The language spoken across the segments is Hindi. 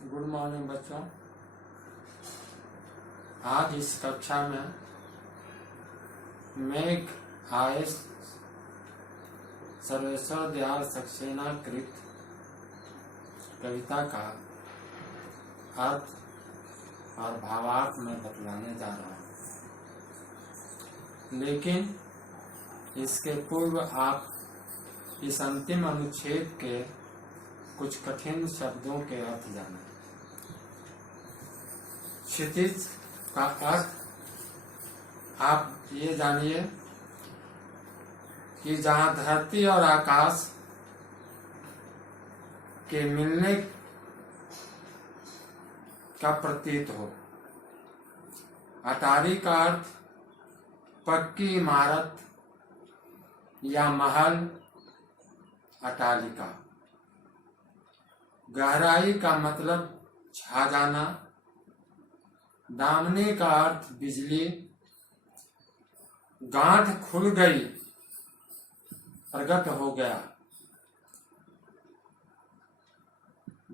गुड मॉर्निंग बच्चों। आज इस कक्षा में मेघ आए सर्वेश्वर दयाल सक्सेना कृत कविता का अर्थ और भावार्थ में बतलाने जा रहा हूँ, लेकिन इसके पूर्व आप इस अंतिम अनुच्छेद के कुछ कठिन शब्दों के अर्थ जानें। क्षितिज का अर्थ आप ये जानिए कि जहाँ धरती और आकाश के मिलने का प्रतीत हो। अटारी का अर्थ पक्की इमारत या महल, अटालिका। गहराई का मतलब छा जाना। दामनी का अर्थ बिजली। गांठ खुल गई, प्रकट हो गया।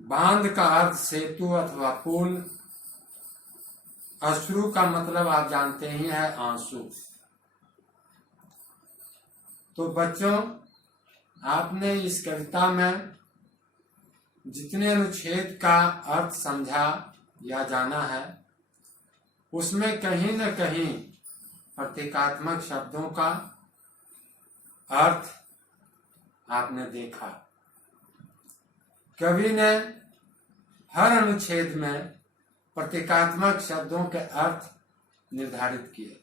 बांध का अर्थ सेतु अथवा पुल। अश्रु का मतलब आप जानते ही है, आंसू। तो बच्चों, आपने इस कविता में जितने अनुच्छेद का अर्थ समझा या जाना है, उसमें कहीं न कहीं प्रतीकात्मक शब्दों का अर्थ आपने देखा। कवि ने हर अनुच्छेद में प्रतीकात्मक शब्दों के अर्थ निर्धारित किए।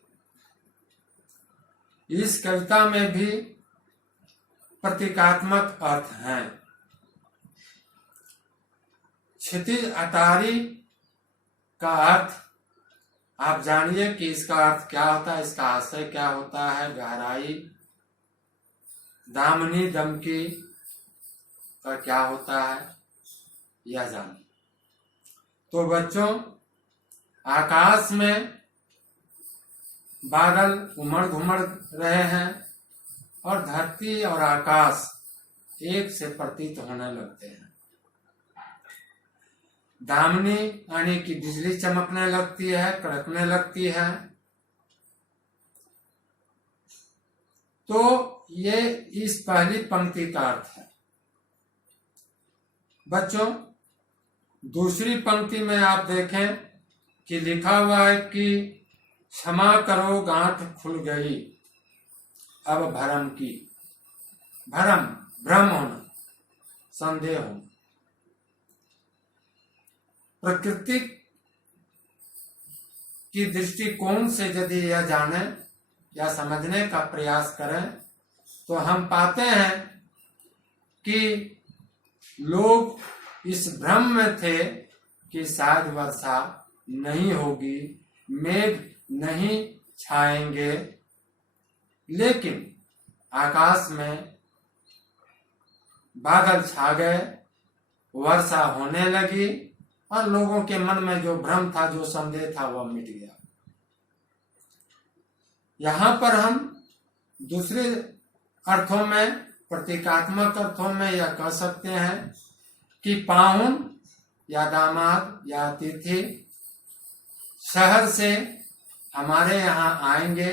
इस कविता में भी प्रतीकात्मक अर्थ हैं। क्षितिज अटारी का अर्थ आप जानिए कि इसका अर्थ क्या होता है, इसका आशय क्या होता है। गहराई। दामनी दमकी का क्या होता है, यह जानिए। तो बच्चों, आकाश में बादल उमड़ घुमड़ रहे हैं और धरती और आकाश एक से प्रतीत होने लगते हैं। दामनी यानी कि बिजली चमकने लगती है, कड़कने लगती है। तो ये इस पहली पंक्ति का अर्थ है। बच्चों, दूसरी पंक्ति में आप देखें कि लिखा हुआ है कि क्षमा करो गांठ खुल गई अब भरम की। भरम, भ्रम होना, संदेह होना। प्रकृति की दृष्टिकोण से यदि यह जाने या समझने का प्रयास करें तो हम पाते हैं कि लोग इस भ्रम में थे कि शायद वर्षा नहीं होगी, मेघ नहीं छाएंगे, लेकिन आकाश में बादल छा गए, वर्षा होने लगी और लोगों के मन में जो भ्रम था, जो संदेह था, वह मिट गया। यहां पर हम दूसरे अर्थों में, प्रतीकात्मक अर्थों में यह कह सकते हैं कि पाहुन या दामाद या अतिथि शहर से हमारे यहाँ आएंगे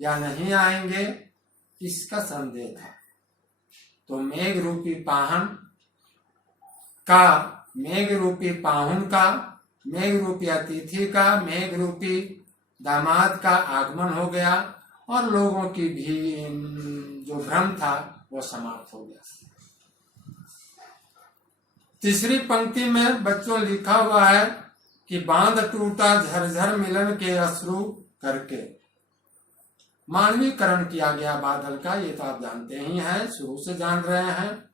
या नहीं आएंगे, इसका संदेह था। तो मेघ रूपी पाहुन का, मेघ रूपी अतिथि का, मेघ रूपी दामाद का आगमन हो गया और लोगों की भी जो भ्रम था वो समाप्त हो गया। तीसरी पंक्ति में बच्चों लिखा हुआ है कि बांध टूटा झरझर मिलन के अश्रु करके। मानवीकरण किया गया बादल का, ये तो आप जानते ही हैं, शुरू से जान रहे हैं।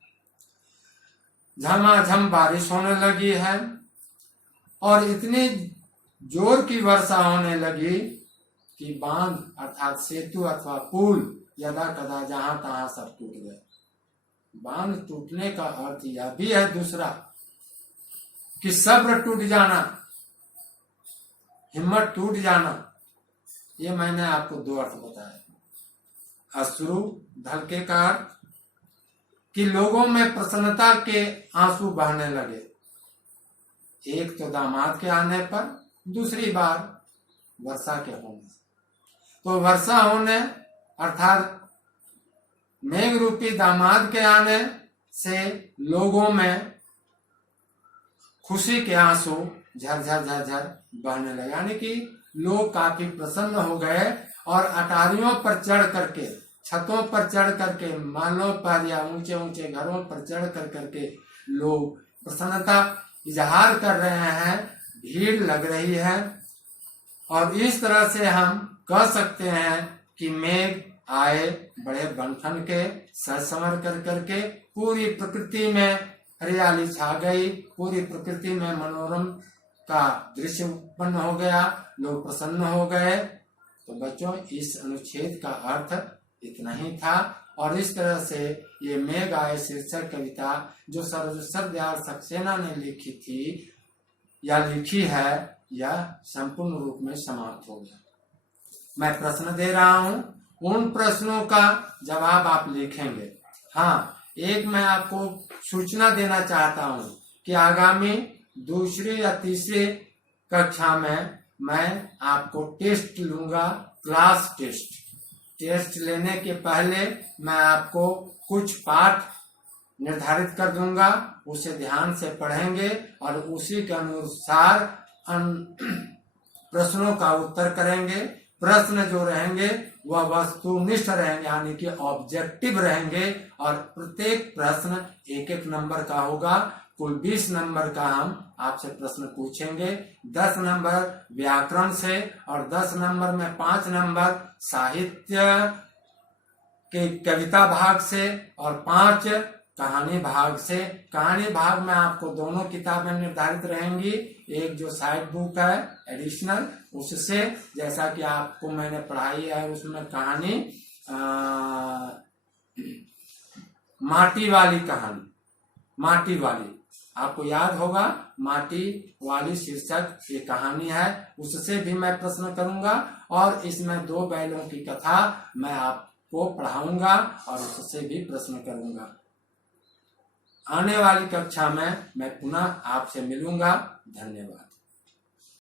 झमाझम बारिश होने लगी है और इतनी जोर की वर्षा होने लगी कि बांध अर्थात सेतु अथवा पुल यदा कदा जहां तहां सब टूट गए। बांध टूटने का अर्थ यह भी है दूसरा कि सब्र टूट जाना, हिम्मत टूट जाना। ये मैंने आपको दो अर्थ बताए। अश्रु धलके का अर्थ कि लोगों में प्रसन्नता के आंसू बहने लगे। एक तो दामाद के आने पर, दूसरी बार वर्षा के होने। तो वर्षा होने अर्थात मेघ रूपी दामाद के आने से लोगों में खुशी के आंसू झरझर झरझर बहने लगे, यानी कि लोग काफी प्रसन्न हो गए और अटारियों पर चढ़ करके, छतों पर चढ़ करके, मालों पर या ऊंचे ऊंचे घरों पर चढ़ कर करके लोग प्रसन्नता इजहार कर रहे हैं, भीड़ लग रही है। और इस तरह से हम कह सकते हैं कि मेघ आए बड़े बनठन के, सज संवर कर करके, पूरी प्रकृति में हरियाली छा गई, पूरी प्रकृति में मनोरम का दृश्य उत्पन्न हो गया, लोग प्रसन्न हो गए। तो बच्चों, इस अनुच्छेद का अर्थ इतना ही था। और इस तरह से ये मेघ आए शीर्षक कविता जो सर्वेश्वर दयाल सक्सेना ने लिखी थी या लिखी है, यह संपूर्ण रूप में समाप्त हो गया। मैं प्रश्न दे रहा हूं, उन प्रश्नों का जवाब आप लिखेंगे। हाँ, एक मैं आपको सूचना देना चाहता हूं कि आगामी दूसरी या तीसरी कक्षा में मैं आपको टेस्ट लूंगा, क्लास टेस्ट। टेस्ट लेने के पहले मैं आपको कुछ पाठ निर्धारित कर दूंगा, उसे ध्यान से पढ़ेंगे और उसी के अनुसार प्रश्नों का उत्तर करेंगे। प्रश्न जो रहेंगे वह वस्तुनिष्ठ रहेंगे, यानी कि ऑब्जेक्टिव रहेंगे, और प्रत्येक प्रश्न एक एक नंबर का होगा। कुल 20 नंबर का हम आपसे प्रश्न पूछेंगे, 10 नंबर व्याकरण से और 10 नंबर में 5 नंबर साहित्य के कविता भाग से और 5 कहानी भाग से। कहानी भाग में आपको दोनों किताबें निर्धारित रहेंगी, एक जो साइड बुक है एडिशनल, उससे जैसा कि आपको मैंने पढ़ाई है उसमें कहानी माटी वाली कहानी, माटी वाली आपको याद होगा, माटी वाली शीर्षक ये कहानी है, उससे भी मैं प्रश्न करूंगा। और इसमें 2 बैलों की कथा मैं आपको पढ़ाऊंगा और उससे भी प्रश्न करूंगा। आने वाली कक्षा में मैं पुनः आपसे मिलूंगा। धन्यवाद।